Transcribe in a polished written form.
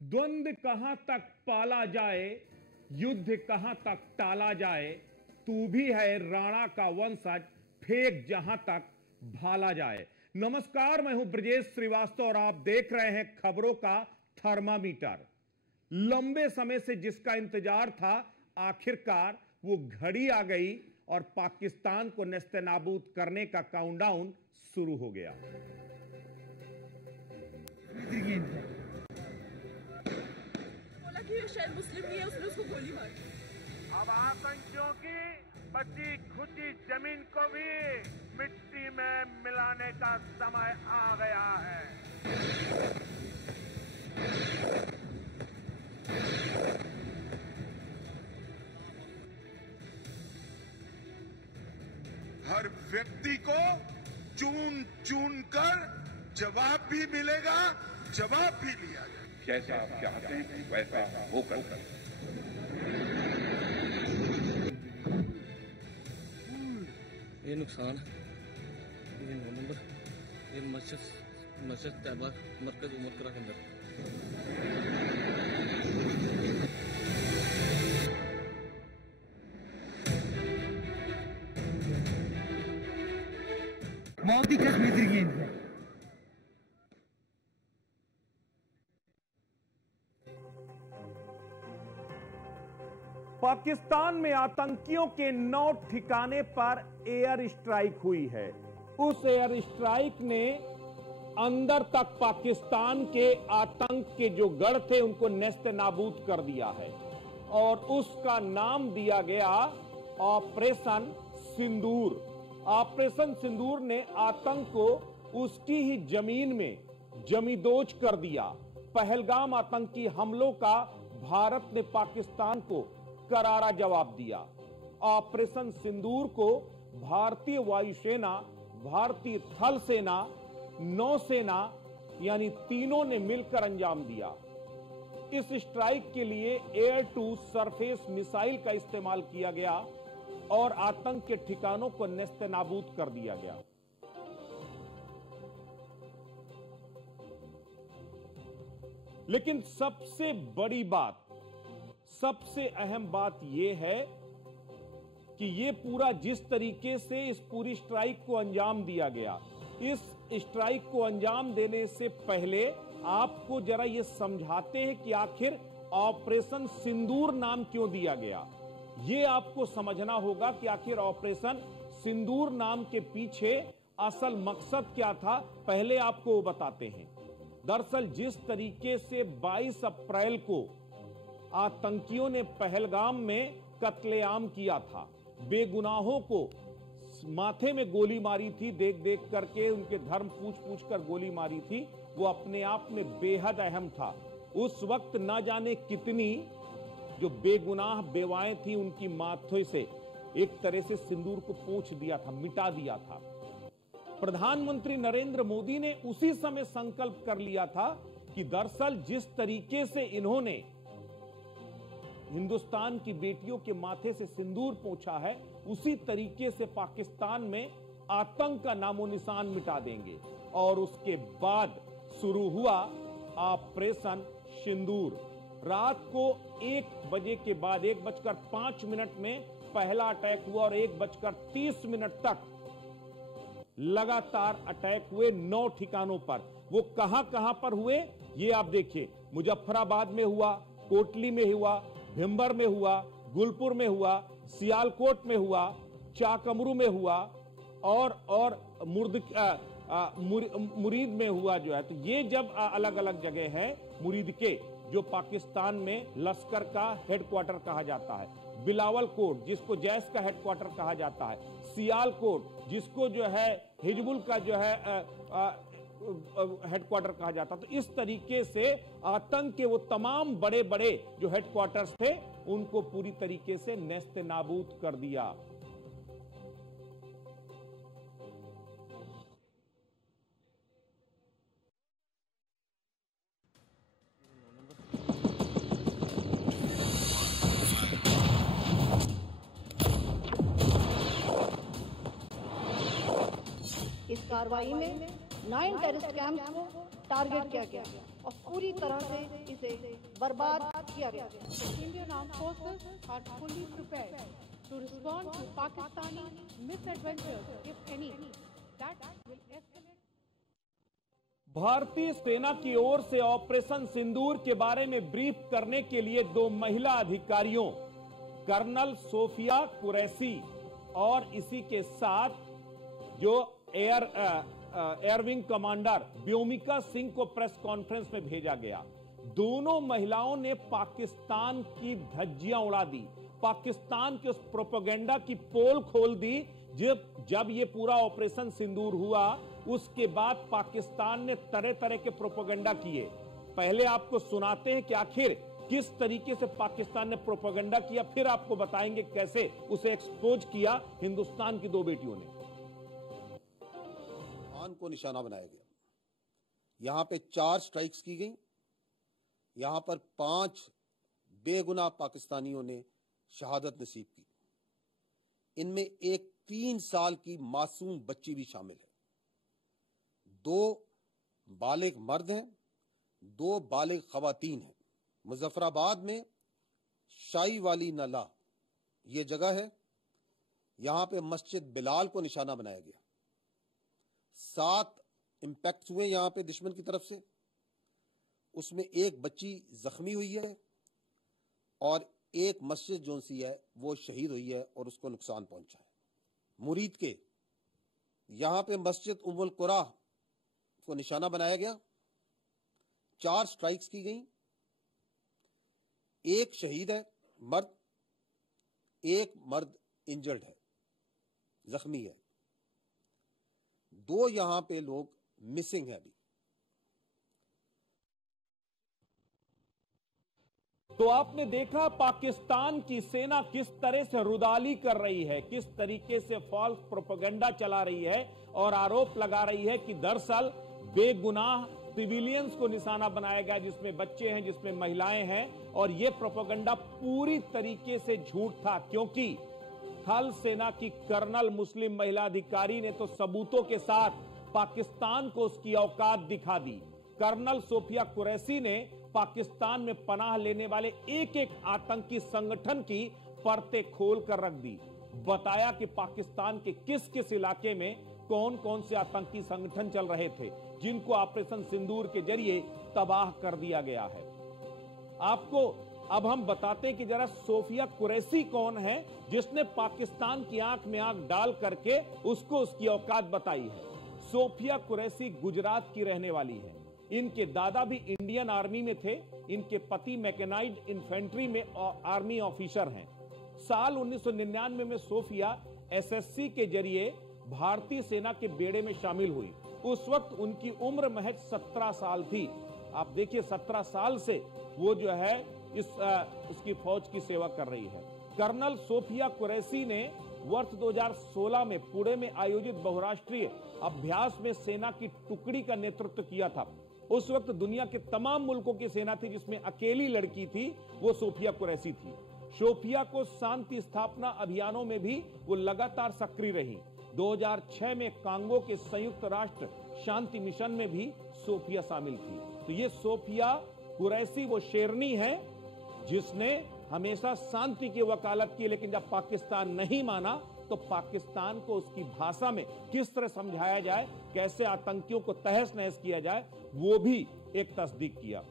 द्वंद्व कहां तक पाला जाए, युद्ध कहां तक टाला जाए, तू भी है राणा का वंशज, फेंक जहां तक भाला जाए। नमस्कार, मैं हूं ब्रजेश श्रीवास्तव और आप देख रहे हैं खबरों का थर्मामीटर। लंबे समय से जिसका इंतजार था, आखिरकार वो घड़ी आ गई और पाकिस्तान को नेस्तनाबूद करने का काउंटडाउन शुरू हो गया। बोला कि ये शायद मुस्लिम नहीं है, उसने उसको गोली मारी। अब आतंकियों की बची खुची जमीन को भी मिट्टी में मिलाने का समय आ गया है। हर व्यक्ति को चुन चुन कर जवाब भी मिलेगा, जवाब भी लिया जाए। जैसा आप चाहते हैं वैसा होकर कर। ये नुकसान, ये 9 नंबर, ये मस्जिद तैयबा मरकज उमरकरा के अंदर। मौत की कसम गिरी है। पाकिस्तान में आतंकियों के 9 ठिकाने पर एयर स्ट्राइक हुई है। उस एयर स्ट्राइक ने अंदर तक पाकिस्तान के आतंक के जो गढ़ थे उनको नेस्तनाबूद कर दिया है और उसका नाम दिया गया ऑपरेशन सिंदूर। ऑपरेशन सिंदूर ने आतंक को उसकी ही जमीन में जमींदोज कर दिया। पहलगाम आतंकी हमलों का भारत ने पाकिस्तान को करारा जवाब दिया। ऑपरेशन सिंदूर को भारतीय वायुसेना, भारतीय थल सेना, नौसेना यानी तीनों ने मिलकर अंजाम दिया। इस स्ट्राइक के लिए एयर टू सरफेस मिसाइल का इस्तेमाल किया गया और आतंक के ठिकानों को नेस्तनाबूद कर दिया गया। लेकिन सबसे बड़ी बात, सबसे अहम बात यह है कि यह पूरा जिस तरीके से इस पूरी स्ट्राइक को अंजाम दिया गया, इस स्ट्राइक को अंजाम देने से पहले आपको जरा यह समझाते हैं कि आखिर ऑपरेशन सिंदूर नाम क्यों दिया गया। यह आपको समझना होगा कि आखिर ऑपरेशन सिंदूर नाम के पीछे असल मकसद क्या था, पहले आपको वो बताते हैं। दरअसल जिस तरीके से 22 अप्रैल को आतंकियों ने पहलगाम में कत्लेआम किया था, बेगुनाहों को माथे में गोली मारी थी, देख देख करके उनके धर्म पूछ पूछ कर गोली मारी थी, वो अपने आप में बेहद अहम था। उस वक्त ना जाने कितनी जो बेगुनाह बेवाएं थी उनकी माथे से एक तरह से सिंदूर को पोंछ दिया था, मिटा दिया था। प्रधानमंत्री नरेंद्र मोदी ने उसी समय संकल्प कर लिया था कि दरअसल जिस तरीके से इन्होंने हिंदुस्तान की बेटियों के माथे से सिंदूर पोंछा है, उसी तरीके से पाकिस्तान में आतंक का नामो निशान मिटा देंगे। और उसके बाद शुरू हुआ ऑपरेशन सिंदूर। रात को 1 बजे के बाद 1:05 में पहला अटैक हुआ और 1:30 तक लगातार अटैक हुए 9 ठिकानों पर। वो कहां पर हुए ये आप देखिए, मुजफ्फराबाद में हुआ, कोटली में हुआ, भिंबर में हुआ, गुलपुर में हुआ, सियालकोट में हुआ, चाकमरू में हुआ और मुरीद में हुआ जो है। तो ये जब अलग अलग जगह है, मुरीद के जो पाकिस्तान में लश्कर का हेडक्वार्टर कहा जाता है, बिलावल कोट जिसको जैश का हेडक्वार्टर कहा जाता है, सियालकोट जिसको जो है हिजबुल का जो है हेडक्वार्टर कहा जाता। तो इस तरीके से आतंक के वो तमाम बड़े बड़े जो हेडक्वार्टर्स थे उनको पूरी तरीके से नेस्तनाबूद कर दिया। इस कार्रवाई में 9 टेररिस्ट कैंप को टारगेट किया गया और पूरी तरह से इस से बर्बाद किया गया। Indian Armed Forces are fully prepared to respond to Pakistani misadventures, if any, that will escalate. भारतीय सेना की ओर से ऑपरेशन सिंदूर के बारे में ब्रीफ करने के लिए 2 महिला अधिकारियों कर्नल सोफिया कुरैशी और इसी के साथ जो air wing commander Vyomika Singh को प्रेस कॉन्फ्रेंस में भेजा गया। दोनों महिलाओं ने पाकिस्तान की धज्जियां उड़ा दी, पाकिस्तान के उस प्रोपेगेंडा की पोल खोल दी। जब ये पूरा ऑपरेशन सिंदूर हुआ उसके बाद पाकिस्तान ने तरह तरह के प्रोपेगेंडा किए। पहले आपको सुनाते हैं कि आखिर किस तरीके से पाकिस्तान ने प्रोपेगेंडा किया, फिर आपको बताएंगे कैसे उसे एक्सपोज किया हिंदुस्तान की 2 बेटियों ने। पाकिस्तान को निशाना बनाया गया। यहां पे 4 स्ट्राइक्स की गई। यहां पर 5 बेगुनाह पाकिस्तानियों ने शहादत नसीब की। इनमें एक 3 साल की मासूम बच्ची भी शामिल है। 2 बालिग मर्द हैं, 2 बालिग खवातीन हैं। मुजफ्फराबाद में शाही वाली नला ये जगह है, यहां पे मस्जिद बिलाल को निशाना बनाया गया। 7 इंपैक्ट हुए यहां पे दुश्मन की तरफ से, उसमें एक बच्ची जख्मी हुई है और एक मस्जिद जो सी है वो शहीद हुई है और उसको नुकसान पहुंचा है। मुरीद के यहां पे मस्जिद उम्मुल कुरा को निशाना बनाया गया। 4 स्ट्राइक्स की गई। एक शहीद है मर्द, एक मर्द इंजर्ड है, जख्मी है। 2 यहां पे लोग मिसिंग है अभी। तो आपने देखा पाकिस्तान की सेना किस तरह से रुदाली कर रही है, किस तरीके से फॉल्स प्रोपेगेंडा चला रही है और आरोप लगा रही है कि दरअसल बेगुनाह सिविलियंस को निशाना बनाया गया, जिसमें बच्चे हैं, जिसमें महिलाएं हैं। और यह प्रोपेगेंडा पूरी तरीके से झूठ था, क्योंकि थल सेना की कर्नल मुस्लिम महिला अधिकारी ने तो सबूतों के साथ पाकिस्तान को उसकी औकात दिखा दी। कर्नल सोफिया कुरैशी ने पाकिस्तान में पनाह लेने वाले एक एक आतंकी संगठन की परतें खोल कर रख दी। बताया कि पाकिस्तान के किस किस इलाके में कौन कौन से आतंकी संगठन चल रहे थे, जिनको ऑपरेशन सिंदूर के जरिए तबाह कर दिया गया है। आपको अब हम बताते हैं कि जरा सोफिया कुरैशी कौन है, जिसने पाकिस्तान की आंख में आंख डाल करके उसको उसकी औकात बताई है। सोफिया कुरैशी गुजरात की रहने वाली है। इनके दादा भी इंडियन आर्मी में थे। इनके पति मैकेनाइड इन्फेंट्री में आर्मी ऑफिसर हैं। साल 1999 में सोफिया एसएससी के जरिए भारतीय सेना के बेड़े में शामिल हुई। उस वक्त उनकी उम्र महज 17 साल थी। आप देखिए 17 साल से वो जो है उसकी फौज की सेवा कर रही है। कर्नल सोफिया कुरैशी ने वर्ष 2016 में पुणे में आयोजित बहुराष्ट्रीय अभ्यास में सेना की टुकड़ी का नेतृत्व किया था। उस वक्त दुनिया के तमाम मुल्कों की सेना थी, जिसमें अकेली लड़की थी, वो सोफिया कुरैशी थी। सोफिया को शांति स्थापना अभियानों में भी वो लगातार सक्रिय रही। 2006 में कांगो के संयुक्त राष्ट्र शांति मिशन में भी सोफिया शामिल थी। तो ये सोफिया कुरैशी वो शेरनी है जिसने हमेशा शांति की वकालत की, लेकिन जब पाकिस्तान नहीं माना तो पाकिस्तान को उसकी भाषा में किस तरह समझाया जाए, कैसे आतंकियों को तहस नहस किया जाए, वो भी एक तस्दीक किया।